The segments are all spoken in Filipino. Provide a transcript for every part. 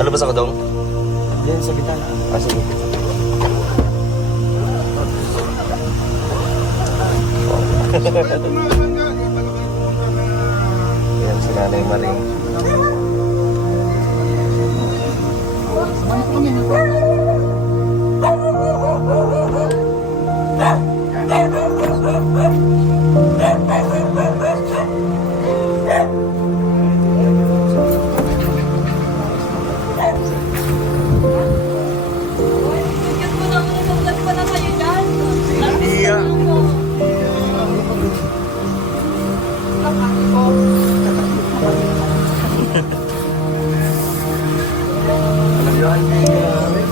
Ano ba sa kadong? Diyan sa bitana. Ah, sige. Yan si Nanay Maring.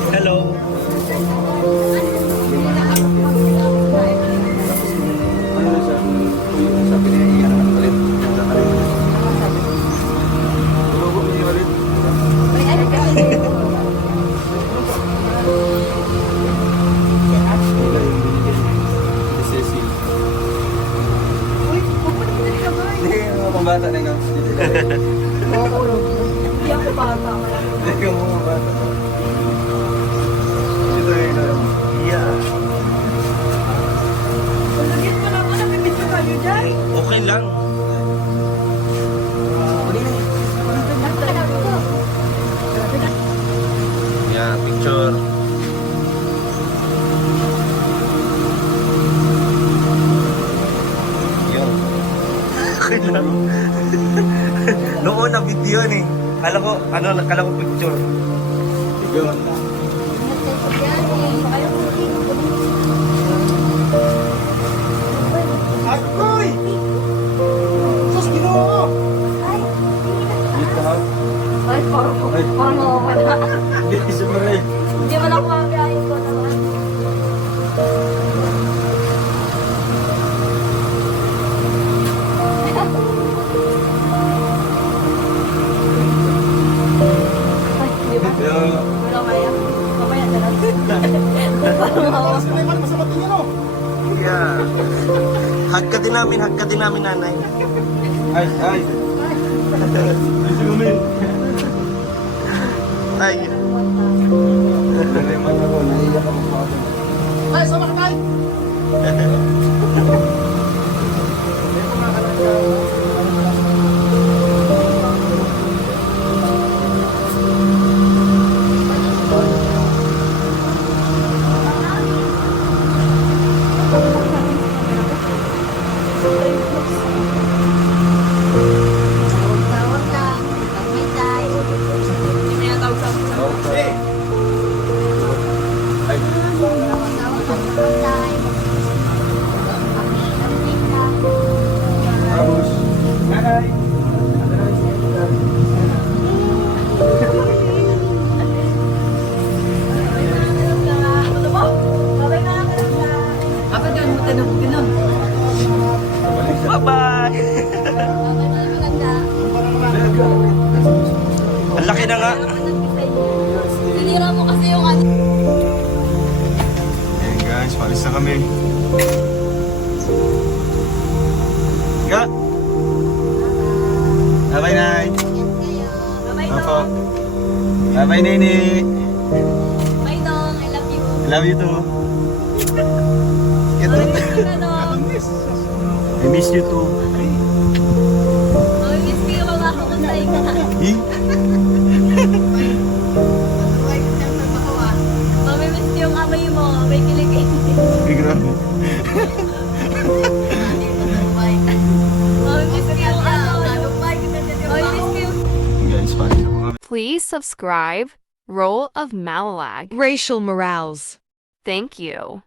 Hello. Bata na nga. Hindi ako bata. Hindi ka mo bata. Ito yun. Yeah. Lagyan mo na ako na bibidyo kayo dyan. Okay lang. Yeah, picture. Yun. Okay lang. Noon na video ni. Kala ko, kala ko picture. Yun. Akoy! Sus, ginoo! Dito ha? Ay, parang mawawala. Hindi, isa pa rin. Hindi man ako mabiyahin ko naman. Ay, di ba? Wala kaya. Mamaya na lang. Parang mawawala. Yeah. Hag ka din namin, nanay. Ay, ay. Ay, sumin. Ay. Naliman ako, naiyak ako pa ako. Ay, sama ka tayo. Tawag lang, pagmitay. Okay. Ay, Tawag lang, pagmitay. Pagmitay lang. tapos. Nanay. Ano mo? Babay na lang. Apa dyan mo tanong ganun? Bye-bye. Maganda. Ang laki na nga. Tinira mo kasi yung ano. Ayan guys, palis na kami. Ga! Bye-bye, Nay. Yan kayo. Babay Opo. dong. Bye-bye, Nene. Bye dong, I love you. I love you too. Ito. Babay na dong. I miss you too. Mami, miss ko yung mga kukuntay ka. Eh? Mami, miss ko yung amay mo. May kiligay. Ay, grabe. Mami, miss ko yung ano. Mami, miss ko yung... Guys, palis na po kami. Please subscribe. Role of Malalag. Racial Morales. Thank you.